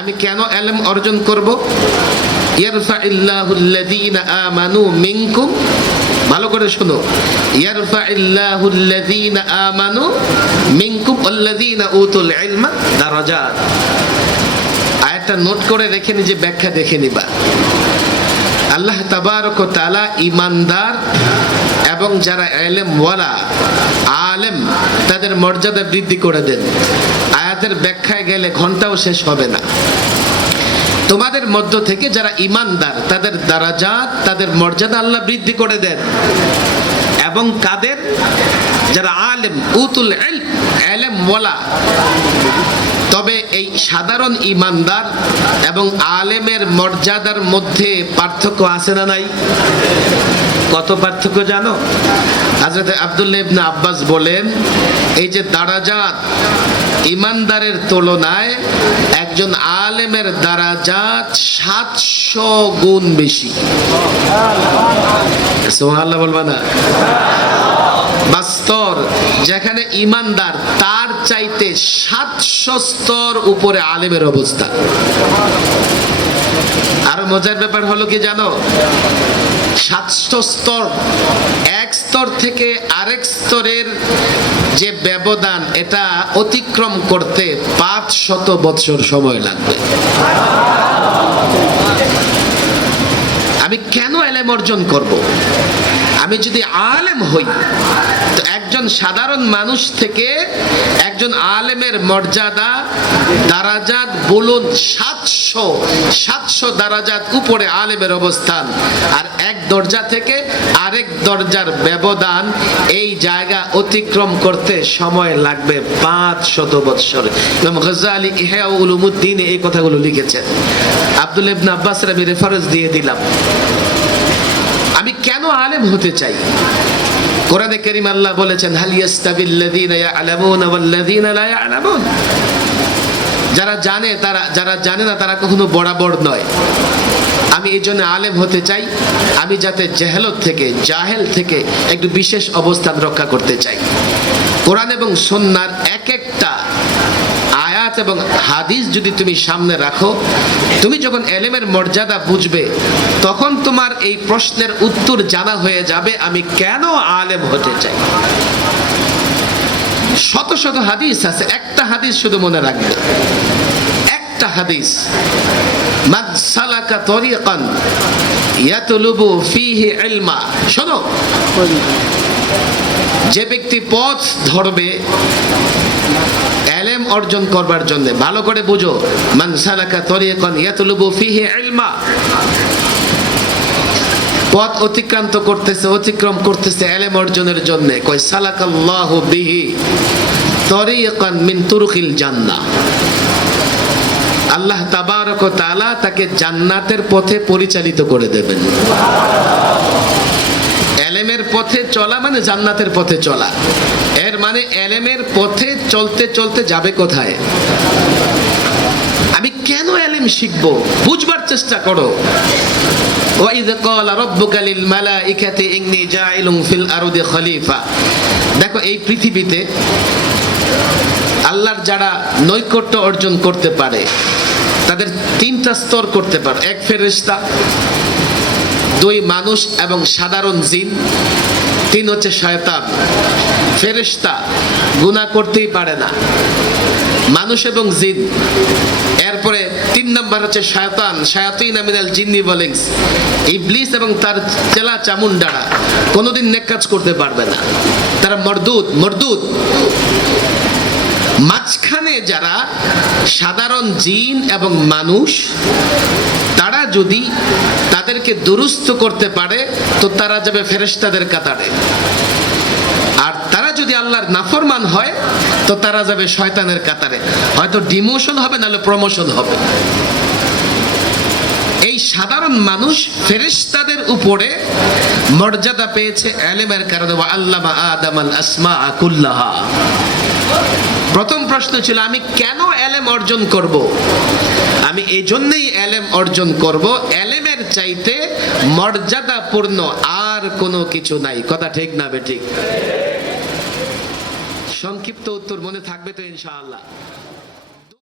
আমি কেন ইলম অর্জন করব? ইয়ারফাইল্লাহুল্লাযীনা আমানু মিনকুম, ভালো করে শোনো, ইয়ারফাইল্লাহুল্লাযীনা আমানু মিনকুম ওয়াল্লাযীনা উতুল ইলমা দারাজাত। আয়াতটা নোট করে রেখে নিজে ব্যাখ্যা দেখে নিবা। আল্লাহ তাবারক ওয়া তাআলা ঈমানদার এবং যারা ইলমওয়ালা আলেম তাদের মর্যাদা বৃদ্ধি করে দেন। আয়াতের ব্যাখ্যায় গেলে ঘন্টাও শেষ হবে না। তোমাদের মধ্য থেকে যারা ঈমানদার তাদের দারাজাত, তাদের মর্যাদা আল্লাহ বৃদ্ধি করে দেন। এবং কাদের? যারা আলেম, উতুল ইলম, ইলমওয়ালা। তবে এই সাধারণ ঈমানদার এবং আলেমের মর্যাদার মধ্যে পার্থক্য আছে না নাই? কত পার্থক্য জানো? হযরত আব্দুল্লাহ ইবনে আব্বাস বলেন, এই যে দারাজাত, ঈমানদারের তুলনায় একজন আলেমের দারাজাত 700 গুণ বেশি। সুবহানাল্লাহ বলবা না? স্তর যেখানে ঈমানদার তার চাইতে 700 স্তর উপরে আলেমের অবস্থা। আর মজার ব্যাপার হলো কি জানো? 700 স্তর, এক স্তর থেকে আরেক স্তরের যে ব্যবধান, এটা অতিক্রম করতে 500 বছর সময় লাগবে। আমি কেন ইলম অর্জন করব? আমি যদি আলেম হই তো একজন সাধারণ মানুষ থেকে একজন আলেমের মর্যাদা, দারাজাত বলুন 700 দারাজাত উপরে আলেমের অবস্থান। আর এক দরজা থেকে আরেক দরজার ব্যবধান, এই জায়গা অতিক্রম করতে সময় লাগবে 500 বছর। ইমাম গাজ্জালী ইহয়া উলুমুদ্দিনে এই কথাগুলো লিখেছেন। আব্দুল্লাহ ইবনে আব্বাসের আমি রেফারেন্স দিয়ে দিলাম। আমি কেন আলেম হতে চাই? কোরআনে কারীম আল্লাহ বলেছেন, হাল ইয়াস্তাবিল্লাযীনা ইয়া'লামুনা ওয়াল্লাযীনা লা ইয়া'লামুন। যারা জানে তারা, যারা জানে না তারা কখনো বরাবর নয়। আমি এই জন্য আলেম হতে চাই, আমি যাতে জাহেলত থেকে, জাহেল থেকে একটু বিশেষ অবস্থান রক্ষা করতে চাই। কোরআন এবং সুন্নাহর এক একটা আয়াত এবং হাদিস যদি তুমি সামনে রাখো, তুমি যখন ইলমের মর্যাদা বুঝবে, তখন তোমার এই প্রশ্নের উত্তর জানা হয়ে যাবে, আমি কেন আলেম হতে চাই। শত শত হাদিস আছে, একটা হাদিস শুধু মনে রাখবে, একটা হাদিস, মান সালাকা তরিকান ইয়াতলুবু ফীহি ইলমা। শোনো, যে ব্যক্তি পথ ধরবে ইলম অর্জন করবার জন্য, ভালো করে বুঝো, মান সালাকা তরিকান ইয়াতলুবু ফীহি ইলমা, পথ অতিক্রম করতেছে ইলম অর্জনের জন্য। কয় সালাকাল্লাহু বিহি তরিকান মিন তুরুকিল জান্নাহ। আল্লাহ তাবারক ওয়া তাআলা তাকে জান্নাতের পথে পরিচালিত করে দেবেন। ইলমের পথে চলা মানে জান্নাতের পথে চলা। এর মানে ইলমের পথে চলতে চলতে যাবে কোথায়? আমি কেন ইলম শিখব বুঝবার চেষ্টা করো। ওয়াইয ক্বালা রাব্বুকা লিল মালাইকাতি ইন্নী জাইলুন ফিল আরদি খলিফা। দেখো, এই পৃথিবীতে আল্লাহর যারা নৈকট্য অর্জন করতে পারে তাদের 3টা স্তর করতে পারে। এক ফেরেশতা, 2 মানুষ এবং সাধারণ জিন, 3 হচ্ছে শয়তান। ফেরেশতা গুনাহ করতেই পারে না, মানুষ এবং জিন। এরপরে 3 নাম্বার হচ্ছে শয়তান, শায়াতিন মিনাল জিন্নি ওয়াল ইনস। ইবলিস এবং তার চেলা চামুন্ডারা কোনোদিন নেক কাজ করতে পারবে না, তারা মরদুদ। মাঝখানে যারা সাধারণ জিন এবং মানুষ, তারা যদি তাদেরকে দুরুস্ত করতে পারে তো তারা যাবে ফেরেশতাদের কাতারে। আর তারা যদি আল্লাহর নাফরমান হয় তো তারা যাবে শয়তানের কাতারে। হয়তো ডিমোশন হবে, নাহলে প্রমোশন হবে। এই সাধারণ মানুষ ফেরেশতাদের উপরে মর্যাদা পেয়েছে ইলমের কারণে। ওয়া আল্লামা আদামাল আসমাআ কুল্লাহা। প্রথম প্রশ্ন ছিল, আমি কেন ইলম অর্জন করব? আমি এই জন্যই ইলম অর্জন করব, ইলমের চাইতে মর্যাদাপূর্ণ আর কোনো কিছু নাই। কথা ঠিক না বেঠিক? সংক্ষিপ্ত উত্তর মনে থাকবে তো ইনশাআল্লাহ?